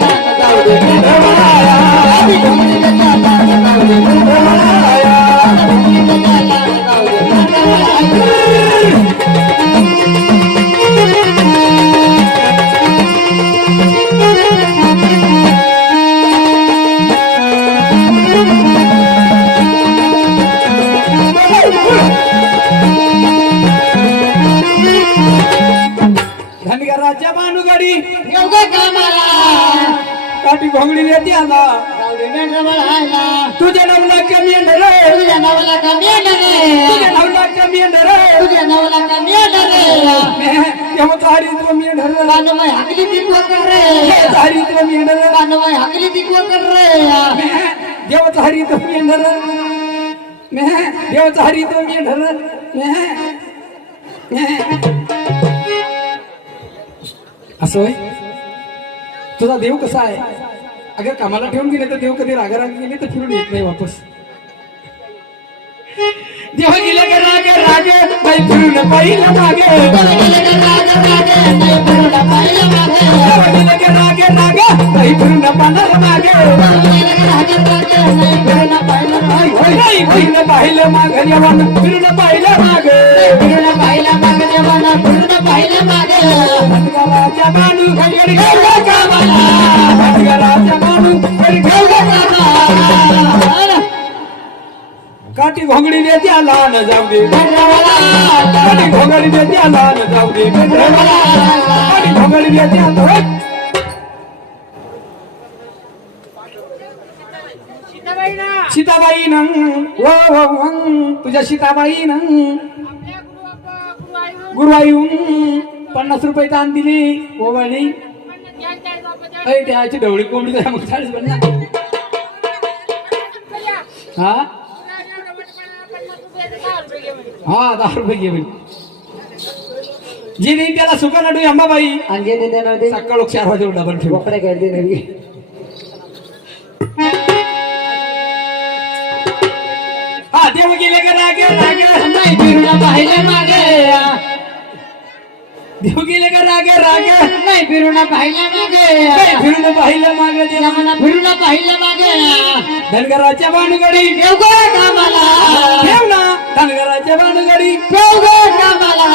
जाऊ दे. पाठी घोंगडी येते आला तुझ्या नवला कमी रे. तुझ्या नवला कमी येणार तुझ्या नवला कमी येणार तुझ्या नवला कमी येणार तेव्हा मी ढर कानूबाई हकली ती कोकर रे चारित्र मी ढर हकली रे. मी ढर मी ढर असं होय? तुझा देव कसा आहे? अगर कामाला ठेवून गेले तर देव कधी रागाराग गेले तर फिरून येत नाही वापस. देव गेले का राग राग बाई फिरून पाहिलं मागे. गेले का राग राग बाई फिरून पाहणार मागे. पाहिलं मागे. नाही फिरून पाहिलं माग. देवान फिरून पाहिलं मागे. पुरला पाहिलं मागे देवाना पुरला पाहिलं मागे. जाऊ दे घोंगडी देते जाऊ दे घोंगडी देते. सीताबाई नंग. वो वो वंग तुझ्या सीताबाई नंग. गुरुवायून पन्नास रुपये दान दिली. ओ बाई अय त्याची ढवळी कोंबडी मग चाळीस हा? हा दहा रुपये घे जी नाही त्याला सुका लाडू अंबाबाई ते सकाळ चार वाजे डबल ठेव. बोकडे खेळते नवी हा देव गेले का रागे रागे. नाही फिरून पाहिलं मागे. देव गेले का रागे रागे? नाही फिरून पाहिलं मागे. फिरून पाहिलं मागे. देवा मला फिरून पाहिलं मागे. धनगराच्या भानगडी. येऊ ग कामाला. ठेव ना धनगराच्या भानगडी. येऊ ग कामाला.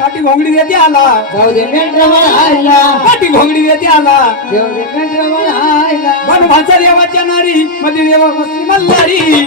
काठी घोंगडी देते आला. जाऊ दे मेंढरं बळायला काठी घोंगडी देते आला. जाऊ दे मेंढरं बळायला पण भाचा देवाच्या नारी मध्ये देवा मस्ती मल्हारी.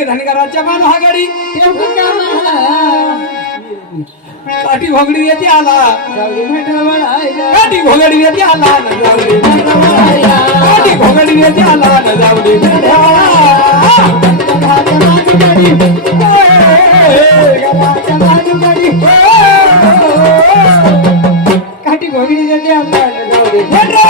अगे धनगराच्या भानु हा गडी काठी घोंगडी येते आला. काठी घोंगडी येते आला. काठी घोंगडी येते आला. न जाऊ दे काठी घोगडी देते आला.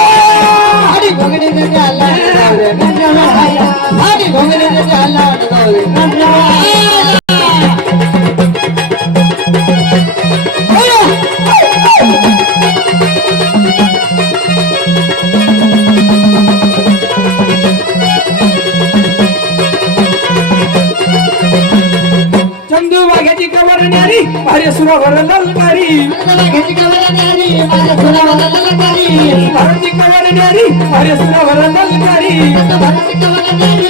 न्यारी भारी सुरावर ललकारी घेती कवला नारी भारती कवर न्यारी भारी सुरावर ललकारी भरती कवला नारी.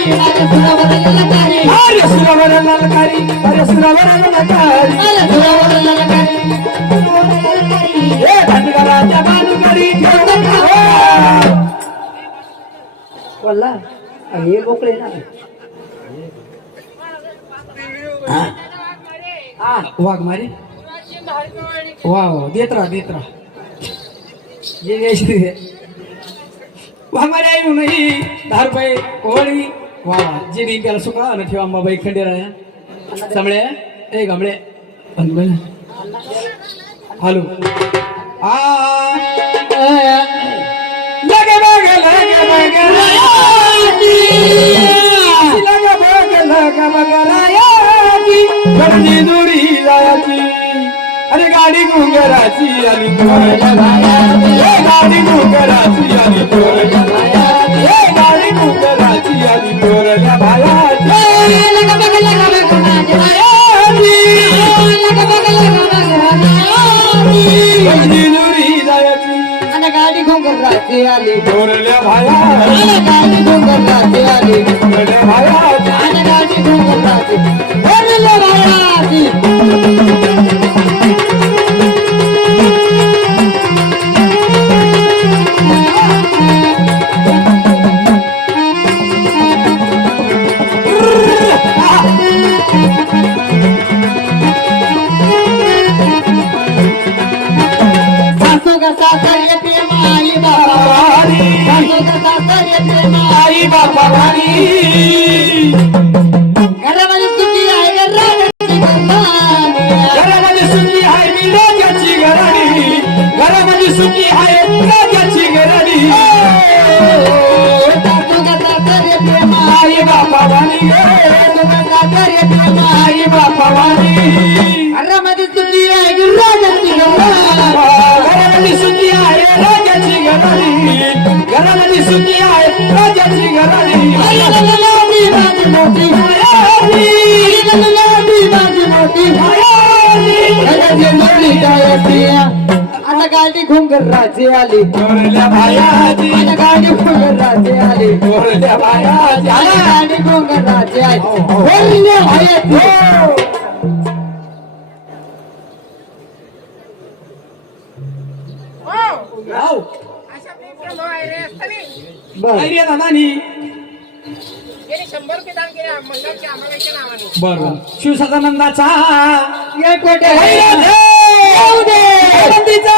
माझ्या सुरावर ललकारी भारी सुरावर ललकारी हो. हे. धनगराच्या हे ना हा वाघ मारी. वा वा देत राहा देत राहा. जे घ्यायचे ते आई म्हणून दहा रुपये ओळी. वा वा. जे देईन त्याला सुका आणि ठेवा अंबाबाई खंडेराया. चांबळे ए अंबाई. हॅलो. आ लगे रायाची गर्दी दुरी जायाची अरे गाडी बायाची. ए गाडी थोरल्या ए गाडी गर्दी दुरी जायाची आणि गाडी घोंगराची आली थोरल्या भाया गाडी घोंगराची आली थोरल्या भायाची आणि गाडी घोंगराची. थोरल्या बायाची घरामध्ये सुखी आहे घरामध्ये गंधानी. घरामध्ये सुखी आहे राजाची घराणी घरामध्ये सुखी आहे राजाची घराणी आई गल्ला ती माझी मोठी आई गल्ला ती माझी मोठी घराची मोठी गायत्री. आता गाडी घुंगराची आली. थोरल्या आता गाडी घुंगराची आली. थोरल्या भायाची आता गाडी घुंगराची आली वरल्या भायची. गेले शंभर रुपये दान केले मंगलच्या आम्हालाच्या नावाने. बरोबर शिवसदानंदाचा ये कोटे जाऊ दे. आनंदीचा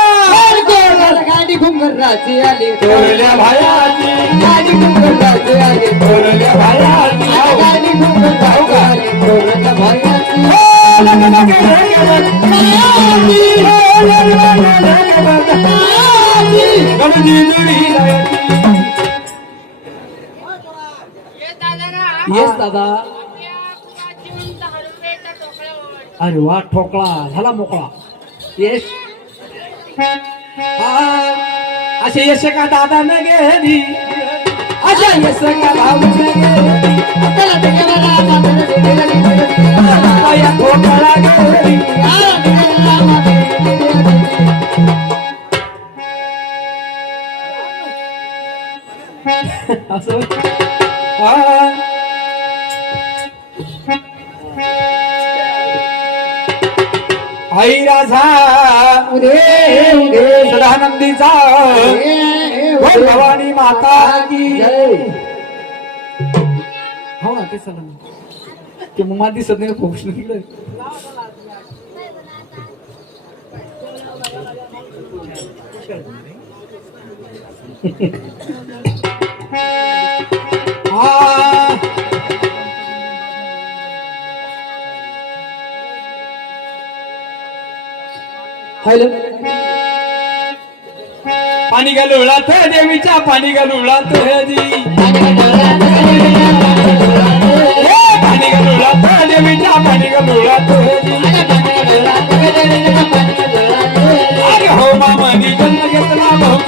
गाडी घुंगराची आली. थोरल्या भायाची. गाडी घुंगराची आली. थोरल्या भायाची. आता गाडी घुंगराची आली. थोरल्या भायची. ये दादा ना येस दादा. अरे वा ठोकळा. झाला मोकळा. येस असे यश का दादा न गेली? अशा यश का दादा न गेली? आई उदे, सदानंदीचा. भवानी माता की. हो ना ते सगळं ते मग मला दिसत नाही फोकस तिकडे आ हॅलो पाणी घालू लाथ देवीच्या पाणी घालू लाथ पाणी घालू देवीच्या पाणी घालू लाथ अरे हो मामा जन्म घेतला भाऊ